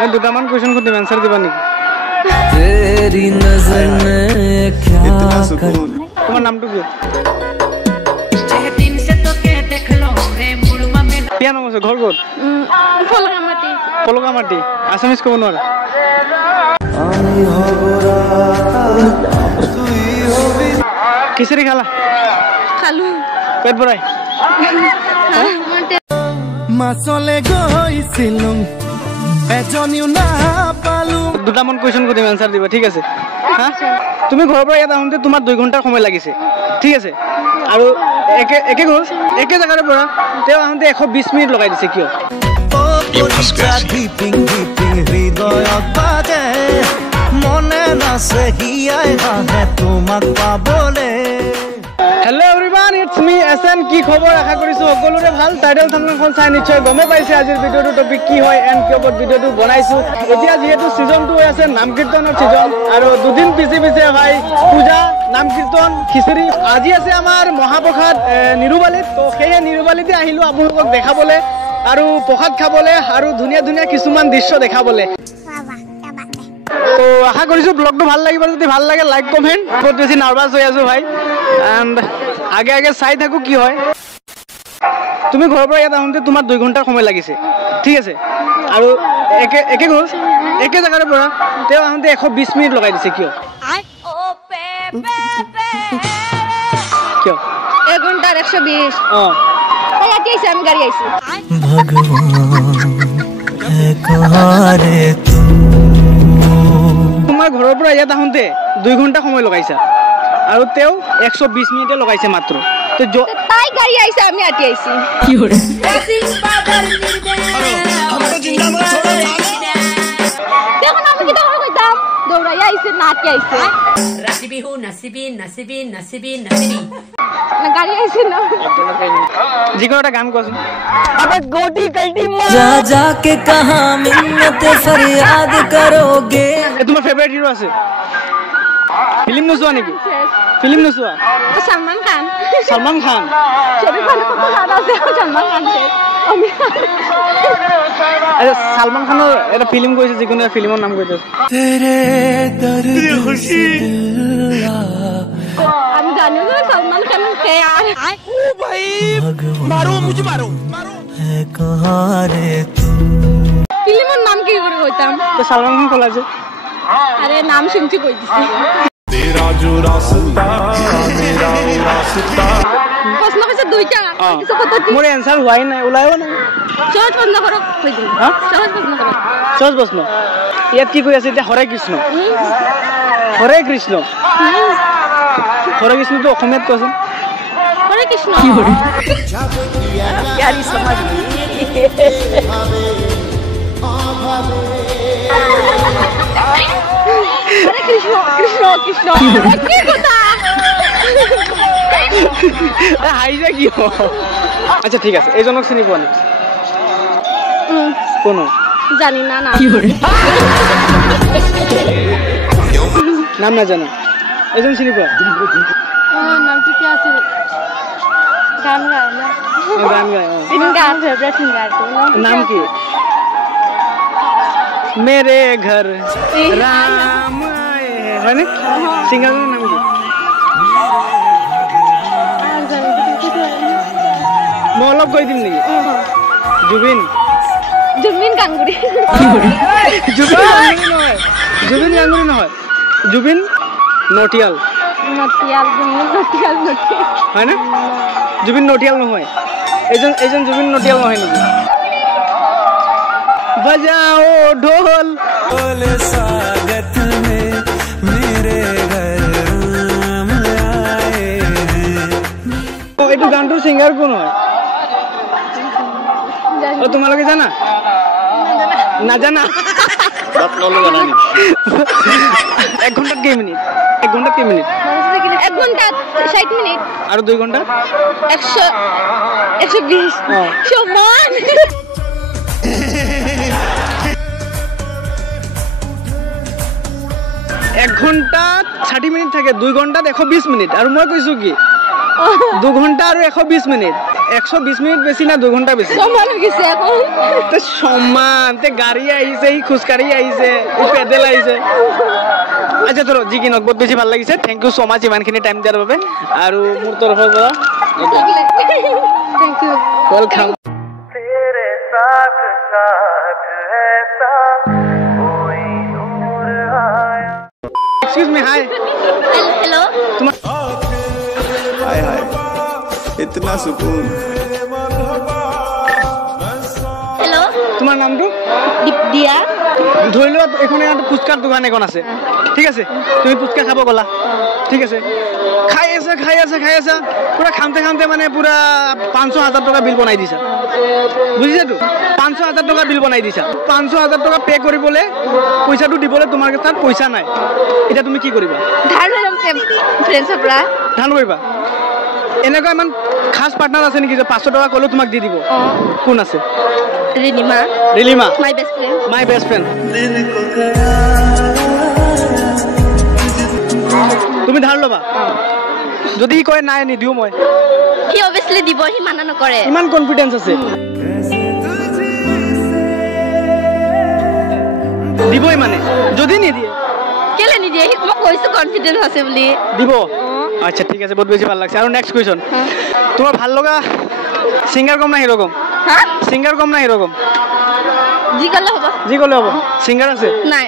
मैं दुटामान क्वेश्चन को तुम आंसर दिबा नेকি तेरी नजर ने क्या कर তোমার নামটো কি क्या नाम আছে ঘর কত ফলকামাটি ফলকামাটি আসামিস কব নোৱাৰা আমি হবৰা তুই হবি কিসেৰি খালা খালু পেট ভৰাই মাছলে গৈছিলুম এজনিও না পালু দুটামান কোয়েশ্চন কো তুমি आंसर দিবা ঠিক আছে হ্যাঁ তুমি ঘৰৰ পৰা ইয়াত আহোঁতে তোমাৰ 2 ঘণ্টাৰ সময় লাগিছে ঠিক আছে আৰু একে জায়গাৰ পৰা তেও আহোঁতে 120 মিনিট লগাই দিছে কিয় ডিপিং হৃদয়ত বাজে মনে নাছে হিয়াই আহে তোমাক পাবলে hello everyone it's me SN की खबर आशा करिছো সকলোৰে ভাল টাইটেল থাম্বনেলখন চাই নিশ্চয় গমে পাইছে আজিৰ ভিডিওটো টপিক কি হয় এন্ড কি ওপৰত ভিডিওটো বনাইছো এতিয়া যেহেতু সিজন 2 হৈ আছে নাম কীৰ্তনৰ সিজন আৰু দুদিন পিছে ভাই পূজা নাম কীৰ্তন খিচৰি আজি আছে আমাৰ মহাপ্ৰসাদ নিৰুবালিত তো সেই নিৰুবালিতে আহিলো আপোনালোকক দেখাবলে আৰু প্ৰসাদ খাবলে আৰু ধুনিয়া ধুনিয়া কিছুমান দৃশ্য দেখাবলে তো আশা কৰিছো ব্লগটো ভাল লাগিব যদি ভাল লাগে লাইক কমেন্ট বহুত বেছি নাৰ্ভাস হৈ আছো ভাই এন্ড আগে চাই থাকো কি হয় তুমি ঘৰৰ পৰা ইয়াত আহোঁতে তোমাৰ 2 ঘণ্টাৰ সময় লাগিছে ঠিক আছে আৰু একে জায়গাৰ পৰা তেও আহোঁতে 120 মিনিট লগাই দিছে কিয় কিয় 1 ঘন্টাৰ 120 ইয়াতে আইছে আমি গাড়ি আইছি ভগবান হে তোমাৰ ঘৰৰ পৰা ইয়াত আহোঁতে 2 ঘণ্টা সময় লগাইছা আৰু তেও 120 মিনিটে লগাইছে মাত্ৰ তো তাই গাড়ি আইছে আমি আটি আইছি কি হরে हमको जिंदा मत छोड़ो দেখো আমি কি তখন কইতাম দৌড়াই আইছে না আটি আইছে नसीबी না গাড়ি আইছে না যিকোনো একটা গান কোৱাচোন আবে গোটি কলটি जा जाके कहां मिन्नत फरियाद करोगे তোমাৰ ফেভাৰিট হিৰো আছে ফিল্ম নোচোৱা নেকি ফিল্ম নোচোৱা সলমান খান সলমান খান ছবি খানে কত জানা আছে সলমান খান ছে আরে সলমান খানৰ এটা ফিল্ম কৈছে যিকোনো ফিল্মৰ নাম কৈছে तेरे दर्द खुशी আমি জানি না সলমান খান কে यार ओ भाई मारो मुझे मारो है कहां रे तू ফিল্মের নাম কি করে কইতাম তো সলমান খান কলা যে আরে নাম শুনছি কই দিছি तेरा जो रास्ता मेरा वो रास्ता প্রশ্ন কইছে দুইটা কিছু কত মোৰ এনসাৰ হোৱাই নাই ওলাইও নাই সহজ প্ৰশ্ন কৰো কই দিন হ্যাঁ সহজ প্ৰশ্ন কৰো সহজ প্ৰশ্ন ইয়াত কি কৈ আছে এতিয়া হৰে কৃষ্ণ হৰে কৃষ্ণটো অসমীয়াত কোৱাচোন হৰে কৃষ্ণ কি হৰে প্যারি সমাজ হরে কৃষ্ণ কৃষ্ণ কৃষ্ণ কি কথা হাইজা কি আচ্ছা ঠিক আছে এইজনক চিনি পোৱা নেকি কোন জানি না না কি হৰে নাম না জানো এইজন চিনি পোৱা নাম কি আছে গান গায় না গান গায় সিঙ্গার ফেভারিট সিঙ্গার তো নাম কি मेरे घर राम आए है ना सिंगर नाम কি মই অলপ কৈ দিম নেকি জুবিন গাঙ্গুলি জুবিন গাঙ্গুলি নহয় জুবিন নটিয়াল হয় না জুবিন নটিয়াল নহয় এইজন জুবিন নটিয়াল নহয় নেকি बजाओ ढोल बोले स्वागत में मेरे घर राम आए तो এইটো গানটোৰ সিঙ্গাৰ কোন হয় ও তোমালোকে জানা না জানা বাপ নলো জানা নি 1 ঘন্টা কি মিনিট 1 ঘন্টা কি মিনিট 1 ঘন্টা 60 মিনিট আর 2 ঘন্টা 120 সমান 1 ঘন্টা 60 মিনিট থাকে 2 ঘন্টাত 120 মিনিট আর মই কইছো কি 2 ঘন্টা আর 120 মিনিট 120 মিনিট বেশি না 2 ঘন্টা বেশি সমান হৈ গৈছে এখন তে সমান তে গাড়ী আহিছে ই খুচকাৰী আহিছে ই পেডেল আহিছে আচ্ছা চলো জি কি নক বহুত বেছি ভাল লাগিছে থ্যাংক ইউ সো মাচ ইমানখিনি টাইম দিয়াৰ বাবে আৰু মোৰ তৰফৰ পৰা থ্যাংক ইউ ওয়েলকাম तेरे साथ साथ ऐसा कोई नूर आया excuse me hi hello hi हाय इतना सुकून हेलो তোমাৰ নামটো দিয়া ধৰি লোৱা এখনে ফুচকাৰ দোকান এখন আছে ঠিক আছে তুমি ফুচকা খাব গলা ঠিক আছে খাই আছে পুরা খামতে মানে পুরা 500,000 টাকা বিল বনাই দিছা বুঝিছা তো 500,000 টাকা বিল বনাই দিছা 500,000 টাকা পে কৰিবলে পইচাটো দিবলে তোমাৰ কাছে পইচা নাই এটা তুমি কি কৰিবা ধাৰ লৈ যাম ফ্ৰেণ্ডছৰ পৰা ধান কৰিবা এনেকুৱা ইমান খাস পাৰ্টনাৰ আছে নেকি যে 500 টাকা কলো তোমাক দি দিব কোন আছে ৰিলিমা মাই বেষ্ট ফ্ৰেণ্ড তুমি ধাৰ লবা যদি হি কয় নাই নিদিও মই হি অবভিয়াসলি দিব হি মানা নকৰে ইমান কনফিডেন্স আছে দিবই মানে যদি নিদিয়ে কেলে নিদিয়ে হি মই কৈছো কনফিডেন্স আছে বুলি দিব আচ্ছা ঠিক আছে বহুত বেছি ভাল লাগছে আৰু নেক্সট কোৱেশ্চন তোমাৰ ভাল লগা সিঙ্গার কম না হিরো কম হ্যাঁ সিঙ্গার কম না হিরো কম জি কলে হ'ব সিঙ্গার আছে নাই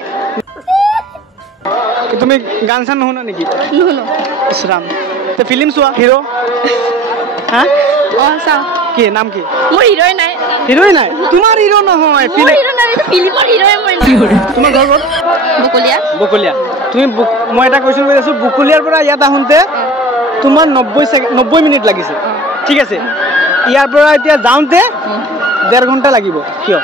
তুমি গান চান নুশুনা নেকি নুশুনো ইসরাম তে ফিল্ম চোৱা হিৰো হ্যাঁ চাও কি নাম কি মোৰ হিৰোই নাই হিৰোই নাই তোমাৰ হিৰো নহয় মোৰ হিৰো নাই ফিল্মৰ হিৰোই মই নাই তোমাৰ ঘৰ ক'ত বকলিয়া তুমি মই এটা কোৱেশ্চন কৰি আছো বকলিয়াৰ পৰা ইয়াত আহোঁতে তোমাৰ 90 মিনিট লাগিছে ঠিক আছে ইয়াৰ পৰা এতিয়া যাওঁতে 1.5 ঘণ্টা লাগিব কিয়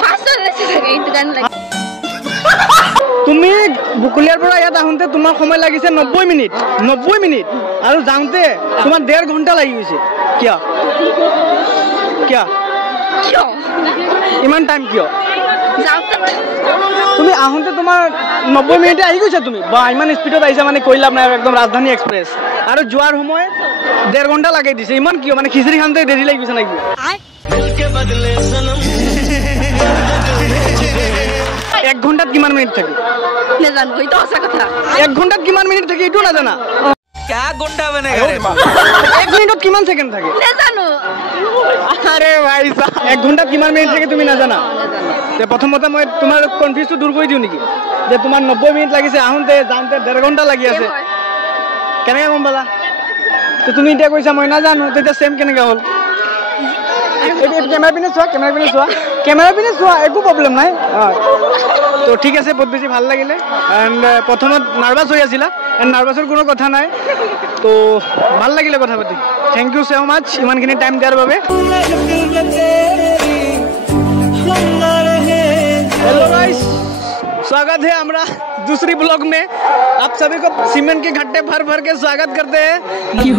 ফাস্ট হৈছে এইটো গান লাগে তুমি বকলিয়াৰ পৰা ইয়াত আহোঁতে তোমাৰ সময় লাগিছে 90 মিনিট আৰু যাওঁতে তোমাৰ 1.5 ঘণ্টা লাগি গৈছে কিয় ইমান টাইম কিয় তুমি আহোঁতে তোমাৰ 90 মিনিটে আহি গৈছা তুমি বা ইমান স্পীডত আহিছা মানে কৈ লাভ নাই একদম ৰাজধানী এক্সপ্ৰেছ আৰু যোৱাৰ সময় 1.5 ঘণ্টা লাগে দিছে ইমান কিয় মানে খিচৰি খাওঁতে দেৰি লাগি গৈছে নেকি এক ঘণ্টাত কিমান মিনিট থাকে নেজানো এইটো সঁচা কথা 1 ঘণ্টাত কিমান মিনিট থাকে এইটো নাজানা क्या गुंडा बनेगा रे 1 মিনিটত কিমান সেকেন্ড থাকে নেজানো আরে ভাই সাহেব 1 ঘণ্টাত কিমান মিনিট থাকে তুমি নাজানা তে প্ৰথমতে মই তোমাৰ কনফিউজটো দূৰ কৰি দিও নেকি যে তোমাৰ 90 মিনিট লাগিছে আহোঁতে যাওঁতে 1.5 ঘণ্টা লাগি আছে কেনেকৈ গম পালা তো তুমি এতিয়া কৈছা মই নাজানো তেতিয়া সেম কেনেকৈ হ'ল কেমেৰা পিনে চোৱা একো প্ৰব্লেম নাই তো ঠিক আছে বহুত বেছি ভাল লাগিলে এণ্ড প্ৰথমত নাৰ্ভাছ হৈ আছিলা এণ্ড নাৰ্ভাছৰ কোনো কথা নাই তো ভাল লাগিলে কথা পাতি থেংক ইউ সো মাচ ইমানখিনি টাইম দিয়াৰ বাবে हेलो गाइस स्वागत है हमारा दूसरी ब्लॉग में आप सभी को सीमेंट के घट्टे भर के स्वागत करते हैं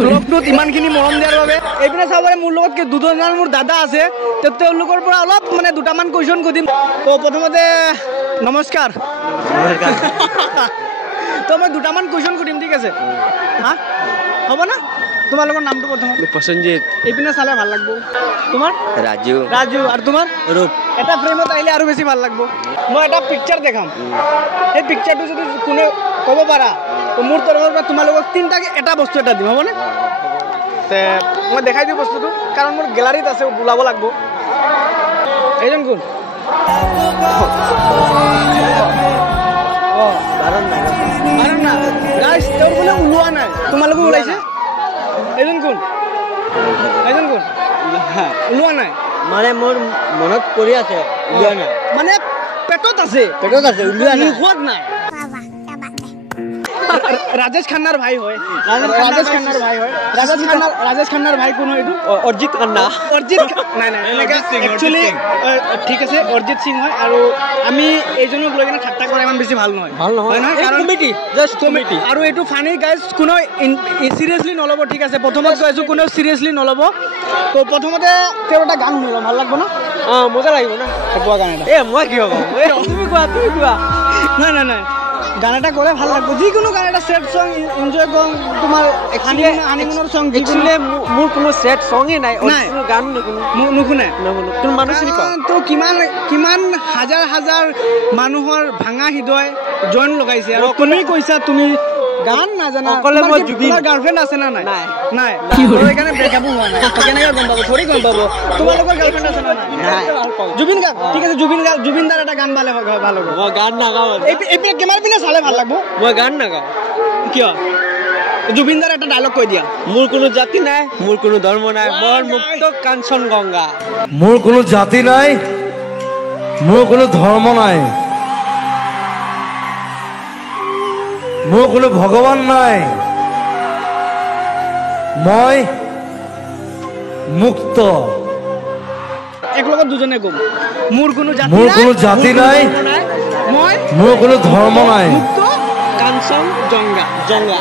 ब्लॉग तो इमानखिनि মৰম দিয়াৰ বাবে এইপিনে চাবলে মোৰ লগত দুজনমান মোৰ দাদা আছে তো তেওঁলোকৰ পৰা অলপ মানে দুটামান কোৱেশ্চন কৰিম তো প্ৰথমতে নমস্কাৰ তো মই দুটামান কোৱেশ্চন কৰিম ঠিক আছে হা হ'ব না তোমালোকৰ নামটো প্ৰথমতে प्रसन्नजीत এইপিনে চালে ভাল লাগব তোমাৰ राजू राजू और तुम्हार रूप এটা ফ্ৰেমত আইলে আৰু বেছি ভাল লাগব মই এটা পিকচাৰ দেখাম এই পিকচাৰটো যদি কোনে কব পাৰা তো মোৰ তৰফৰ পৰা তোমালোকক তিনটাকে এটা বস্তু এটা দিম হবনে তে মই দেখাই দিও বস্তুটো কাৰণ মোৰ গ্যালাৰিত আছে বুলাব লাগব এইজন কোন বাৰণ না গাইস তোৰ কোনে উলোৱা নাই তোমালোক ওলাইছে এইজন কোন ওলোৱা নাই মানে মোৰ মনত পৰি আছে উলিয়া নাই মানে পেটত আছে উলিয়া নাই মুখত নাই राजेश खन्नार भाई होय राजेश खन्नार भाई कोन होय অজিত কান্না নাই একচুয়ালি ঠিক আছে অৰিজিত সিং হয় আৰু আমি এইজনক লৈ কিনে ঠাট্টা কৰা ইমান বেছি ভাল নহয় কাৰণ কমিটি জাস্ট কমিটি আৰু এইটো ফানি গাইজ কোনো সিৰিয়াসলি নলব ঠিক আছে প্ৰথমত কৈছো কোনো সিৰিয়াসলি নলব তো প্ৰথমতে তেওঁ এটা গান শুনিব ভাল লাগব না মজা লাগিব না কোৱা গান এটা মই কি হ'ব তুমি কোৱা নাই গান এটা গ'লে ভাল লাগব যিকোনো গান এটা সেট সং এনজয় কৰম তোমাৰ হানিমুনৰ সং একচুয়ালি মোৰ কোনো সেট সংগে নাই গান নুশুনে তুমি মানুহ চিনি পাও তো কিমান হাজাৰ হাজাৰ মানুহৰ ভাঙা হৃদয় জইন লগাইছে আৰু তুমি কৈছা তুমি গান নাজানা অকলে মই জুবিন গাৰ্লফ্ৰেণ্ড আছে না নাই নাই সেইকাৰণে ব্ৰেকআপ হোৱা নাই কেনেকৈ গম পাব থৰি গম পাব তোমালোকৰ গাৰ্লফ্ৰেণ্ড আছে না নাই জুবিন গান ঠিক আছে জুবিন দাৰ এটা গান ভাল হ'ব মই গান নাগাও এই কেমেৰা পিনে চালে ভাল লাগব মই গান নাগাও কিয় জুবিন দাৰ এটা ডায়লগ কৈ দিয়া মোৰ কোনো জাতি নাই মোৰ কোনো ধৰ্ম নাই মোৰ মুক্ত কাঞ্চন গংগা মোৰ কোনো জাতি নাই মোৰ কোনো ধৰ্ম নাই মোৰ কোনো ভগৱান নাই মই মুক্ত এক লগত দুজনে কম মোৰ কোনো জাতি নাই মই মোৰ কোনো ধৰ্ম নাই মুক্ত কাঞ্চন জংগা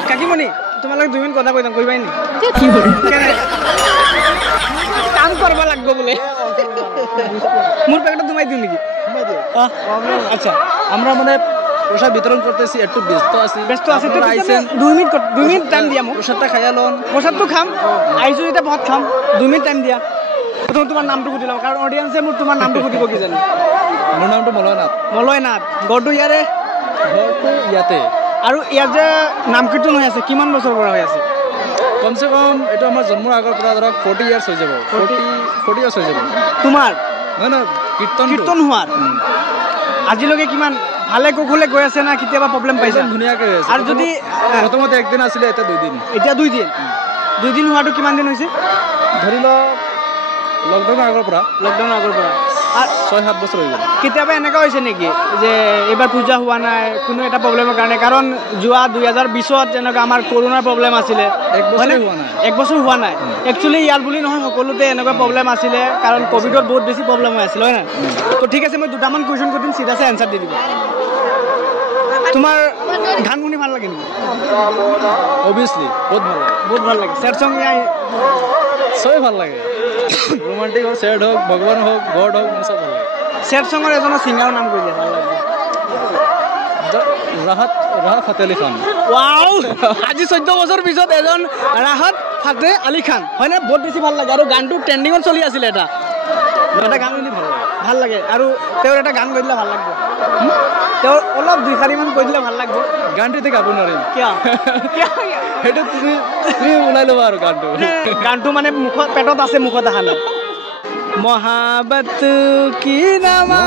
কাকিমণি তোমালোকে 2 মিনিট কথা কৈ যাম কইবাই নি কি কাম কৰিব লাগিব বলে মোৰ পেকেটত তোমাই দিও নেকি আচ্ছা আমরা মানে প্রসাদ বিতরণ করতেছি একটু ব্যস্ত আছি তো আইছেন 2 মিনিট টাইম দিয়া মোক প্রসাদটা খাইয়া লন প্রসাদটো খাম আইছো এটা বহুত খাম 2 মিনিট টাইম দিয়া প্রথম তোমার নামটো সুধি লও কারণ অডিয়েন্সে মোৰ তোমাৰ নামটো সুধিব কি জানি মোৰ নামটো মলয়নাথ গড়টো ইয়াৰে ইয়াতে আৰু ইয়াত যে নাম কীৰ্তন হৈ আছে কিমান বছৰ পৰা হৈ আছে কমসে কম এটা আমাৰ জন্মৰ আগৰ পৰা ধৰক 40 ইয়াৰ্স হৈ যাব 40 ইয়াৰ্স হৈ যাব তোমাৰ না কীৰ্তন হোৱাৰ আজিলৈকে কিমান ভালে কুশলে গৈ আছে না কেতিয়াবা প্ৰব্লেম পাইছে ধুনীয়াকৈ হৈ আছে আৰু যদি প্ৰথমতে একদিন আছিলে এটা 2 দিন এতিয়া 2 দিন হোৱাটো কিমান দিন হৈছে ধৰি ল লকডাউনৰ আগৰ পৰা 6-7 বছৰ হৈ গ'ল কেতিয়াবা এনেকুৱা হৈছে নেকি যে এইবাৰ পূজা হোৱা নাই কোনো এটা প্ৰব্লেমৰ কাৰণে কাৰণ যোৱা 2020ত যেনেকৈ আমাৰ কৰোনাৰ প্ৰব্লেম আছিলে এক বছৰ হোৱা নাই একচুৱেলি ইয়াৰ বুলি নহয় সকলোতে এনেকুৱা প্ৰব্লেম আছিলে কাৰণ কোভিডত বহুত বেছি প্ৰব্লেম হৈ আছিল হয় না তো ঠিক আছে মই দুটামান কুৱেশ্যন কৰিম চিধাছে এনচাৰ দি দিব তোমাৰ গান শুনি ভাল লাগে নেকি অবভিয়াছলি বহুত ভাল লাগে স্যাড সং সবে ভাল লাগে रोमांटिक हो सैड हो भगवान हो गॉड हो सब हो सैड सॉन्गर एजन सिंगर नाम কৈ দিয়া ভাল লাগে राहत फतेह अली खान ওয়াও আজি 14 বছৰ পিছত এজন ৰাহত ফাতে আলী খান হয়নে বহুত বেছি ভাল লাগে আৰু গানটো ট্ৰেন্ডিংত চলি আছিল এটা গান শুনি ভাল লাগে আৰু তেওঁৰ এটা গান কৈ দিলে ভাল লাগিব তেওঁৰ অলপ 2-4 মান কৈ দিলে ভাল লাগিব গানটিতে গাব নোৱাৰিম কিয় হেটো তুমি ওলাই লবা আৰু গানটো মানে মুখত পেটত আছে মুখত আহা নাই মহাবত কি নামা